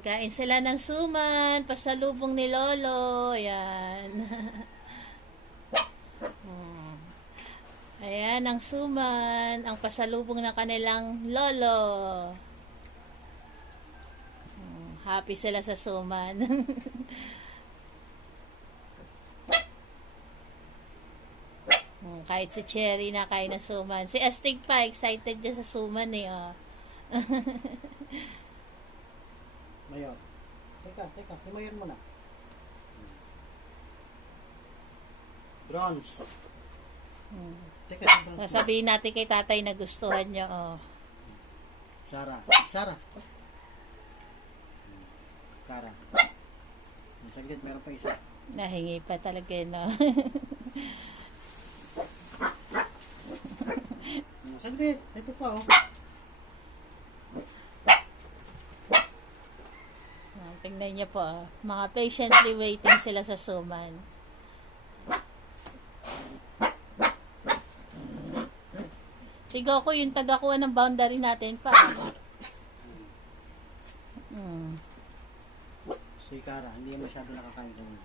Kain sila ng suman, pasalubong ni Lolo. Ayan. Hmm. Ayan ang suman, ang pasalubong ng kanilang Lolo. Hmm, Happy sila sa suman. Hmm, kahit si Cherry na kain ng suman. Si Astig pa, excited niya sa suman eh. Oh. Mayor. Teka, teka. Himayan mo na. Bronze. Hmm. Teka, si bronze. Sasabihin natin kay tatay na gustuhan niya. Oh. Sarah. Sarah. Sarah. Saglit, meron pa isa. Nahingi pa talaga yun, no? Saglit. Ito pa, oh. Tingnan niyo po, ah. mga patiently waiting sila sa suman. Si Goku yung tagakuha ng boundary natin pa. Hmm. Si Kara, hindi masyado nakakain kanina.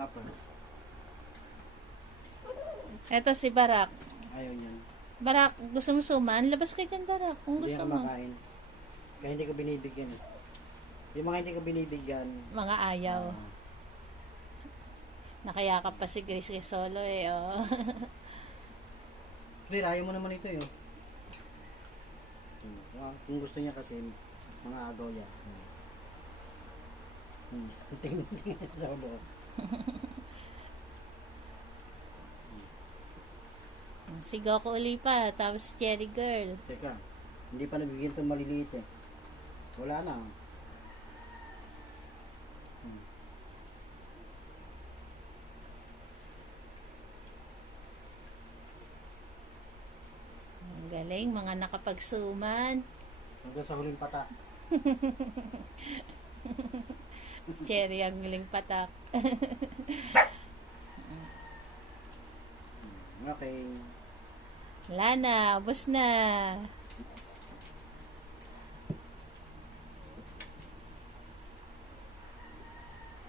Copper. Eto si Barak. Ayaw niyan. Barak, gusto mo suman? Labas ka dyan, Barak. Kung Hindi gusto mo. makain. Kaya hindi ko binibigyan. eh. Yung mga hindi ko binibigyan. Mga ayaw. ah, Nakayakap pa si Grace kay Solo eh. Oh. Clear, ayaw mo naman ito yun. Ah, kung gusto niya kasi, mga agoya. Hmm. Tingnan tingnan sa ulo. si Goku uli pa, tapos Cherry Girl. Teka, hindi pa nabigyan itong maliliit eh. Wala na. Hmm. Ang galing, mga nakapagsuman. Hanggang sa huling pata. Si Cherry ang huling patak. Okay. Wala na, ubos na.